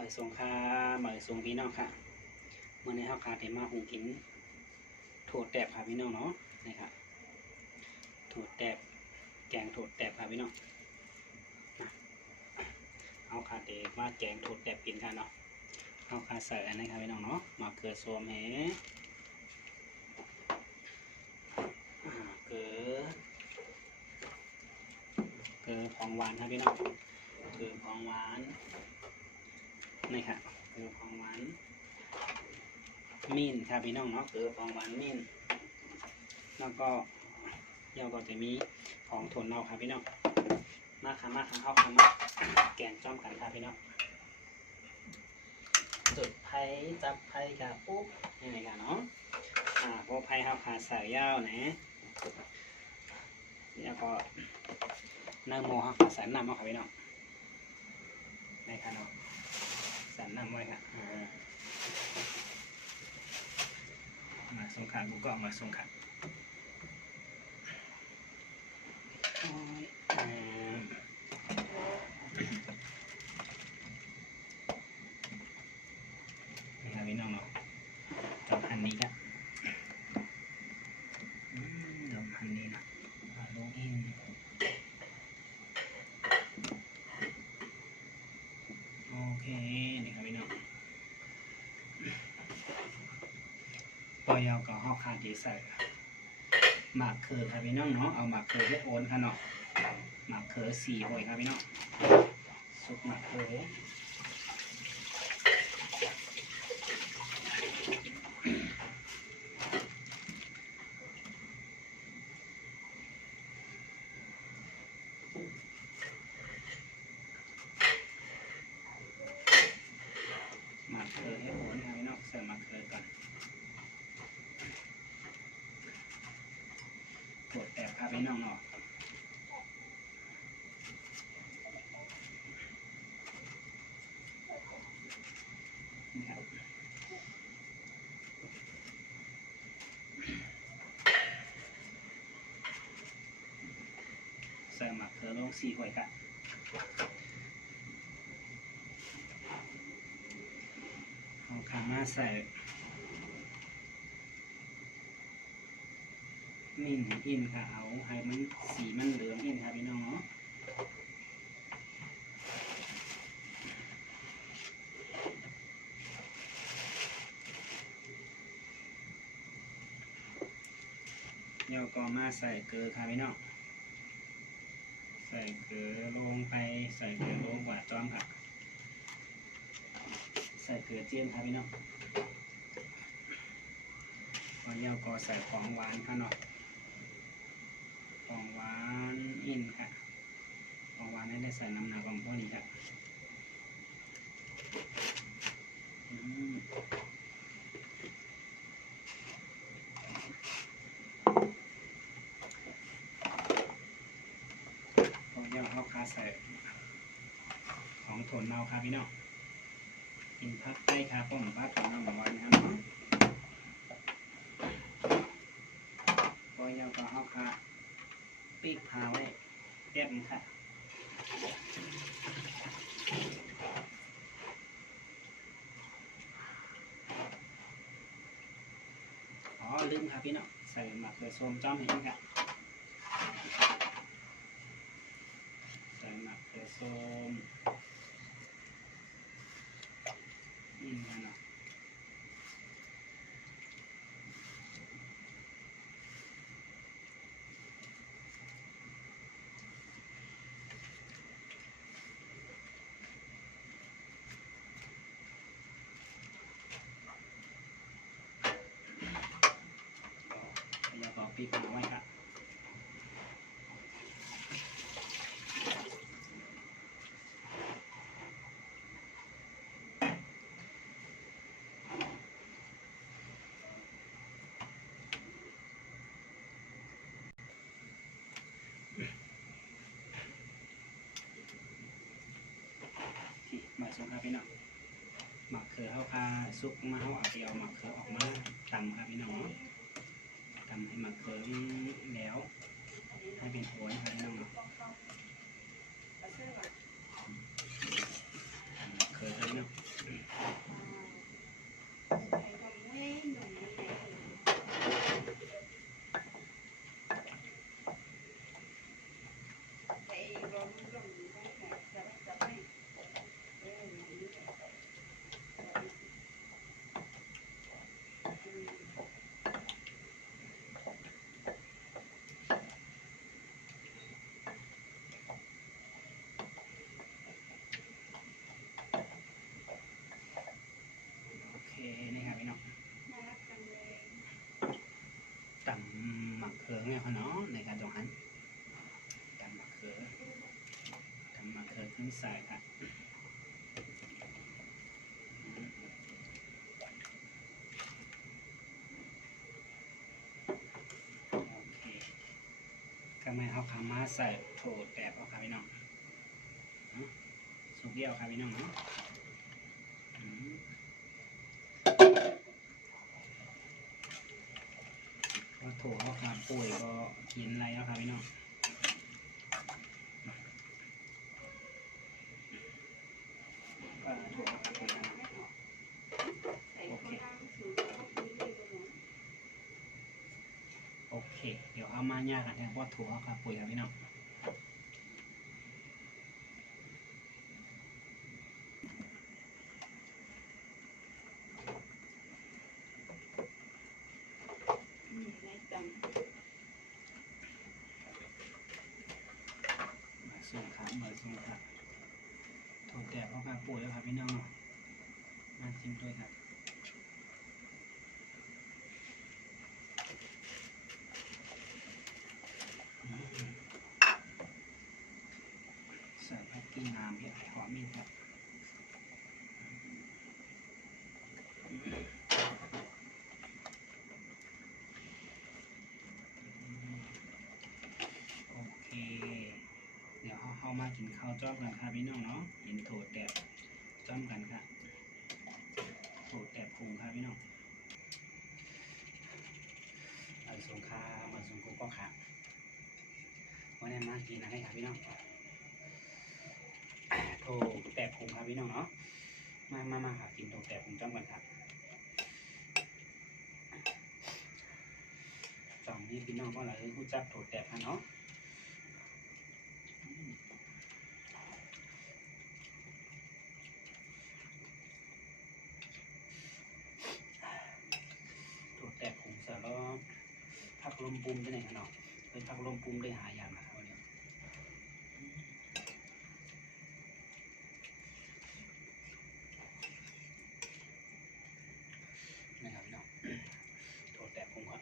มาส่งค่ะมาส่งพี่น้องค่ะเมื่อในข้าวขาเต็มมาหุงกินโถดแตบค่ะพี่น้องเนาะนี่ค่ะโถดแตบแกงโถดแตบค่ะพี่น้องเอาขาเต็มมาแกงโถดแตบกินค่ะเนาะเอาขาใส่อันนี้ค่ะพี่น้องเนาะมาเกลือโซมแหเกลือของหวานครับพี่น้องเกลือของหวานนี่ค่ะเกลือของหวานมีนค่ะพี่น้องเนาะเกลือของหวานมีนแล้วก็เราก็จะมีของถั่วเน่าครับพี่น้องมาค่ะมาค่ะเข้าค่ะมาแกงจ้อมกันค่ะพี่น้องจุดไผ่จับไผ่กับปุ๊บยังไงกันเนาะพวกไผ่เข้าขาใส่ยาวนะแล้วก็น้ำโมเข้าขาใส่น้ำเอาค่ะพี่น้องในค่ะเนาะใส่น้ำไว้ค่ะมาส่งขาบุกก็มาส่งขานี่ครับพี่น้องเนาะจับพันนี้ครับจับพันนี้นะลงอินโอเคนี่ครับพี่น้องปล่อยเอากับห่อขาดีใส่หมักเขือครับพี่น้องเนาะเอาหมักเขือให้โอนค่ะเนาะหมักเขือ4 หอยครับพี่น้องซุปหมักเขือหมักเขือให้โอนครับพี่น้องใส่หมักเขือก่อนกดแอบครับพี่น้องเนาะนี่ครับใส่หมักเขือลง4 หอยครับเอาขามาใส่มินอินค่ะเอาให้มันสีมันเหลืองอินครับพี่น้องเนาะเดี๋ยวก็มาใส่เกลือค่ะพี่น้องใส่เกลือลงไปใส่เกลือลงกว่าจ้อมค่ะใส่เกลือเจียมค่ะพี่น้องพอเดี๋ยวก็ใส่ของหวานค่ะเนาะของหวานอินค่ะของหวานให้ได้ใส่น้ำหนักของพวกนี้ครับพอเดี๋ยวเอาคาใส่ของถั่วเน่าครับพี่น้องกินพักได้ครับผมพักถั่วเน่าหวานครับพอเดี๋ยวก็เอาคาปีกพาไว้แป๊บนึงค่ะลืมครับพี่น้องใส่หมักเขือส้มจ้อมเห็นครับใส่หมักเขือส้มนี่นะเนาะแล้วก็พริกมาไว้ครับมาส่งครับพี่น้องหมักเขือเอาคาซุกมาเอาเดียวหมักเขือออกมาตำครับพี่น้องทำให้หมักเขือแล้วให้เป็นโคนครับพี่น้องหมักเขือครับพี่น้อง ก็ไม่เอาคำมาใส่โถแตกเอาครับพี่น้องสุกเดียวครับพี่น้องเนาะว่าโถเอาครับป่วยก็กินอะไรเอาครับพี่น้องโถเอาครับป่วยนะโอเคเดี๋ยวเอามาย่างกันแทนว่าโถเอาครับป่วยครับพี่น้องส่งครับเหมือนส่งครับโถแตกเอาครับป่วยแล้วครับพี่น้องมาชิมด้วยครับใส่แพ็กกิ้งน้ำเพียหอมมีครับโอเคเดี๋ยวเข้ามากินข้าวจ้อมกันครับพี่น้องเนาะกินโถแตกจ้อมกันครับโถแตกพุงครับพี่น้องสงครามมาสงกุ๊กก็ขาวันนี้มากินอะไรครับพี่น้องโถแตกพุงครับพี่น้องเนาะมาครับกินโถแตกพุงจ้อมกันครับสองนี้พี่น้องก็เลยรู้จักโถแตกกันเนาะโถแตกพุงเสร็จแล้วผักลมปุ่มที่ไหนกันเนาะเป็นผักลมปุ่มได้หาอย่างนะครับวันนี้นะครับพี่น้องโถแตกพุงก่อน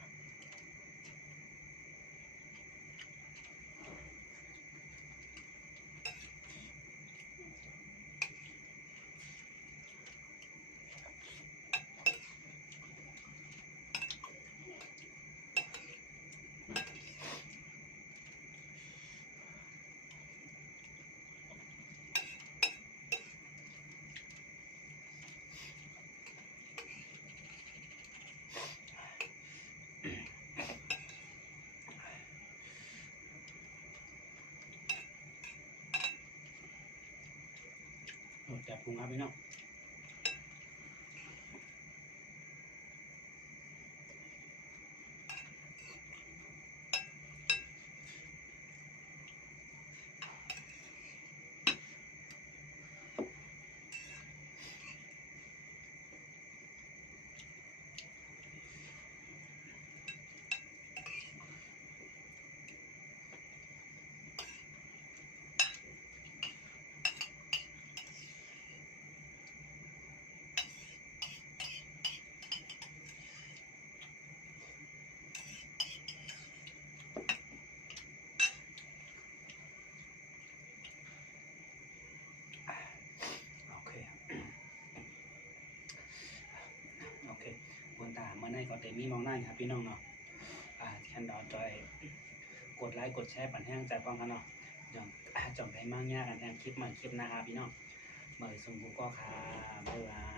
โถแตกพุงครับพี่น้องโอเคบนตาเมื่อไหร่ก็เต็มมีมองหน้าครับพี่น้องเนาะแคนดอจอยกดไลค์กดแชร์ปั่นแห้งใจป้องกันเนาะจ่องไปมั่งยากกันแทนคลิปใหม่คลิปนะครับพี่น้องเมื่อสมบูรณ์ก็ค่ะบ๊ายบาย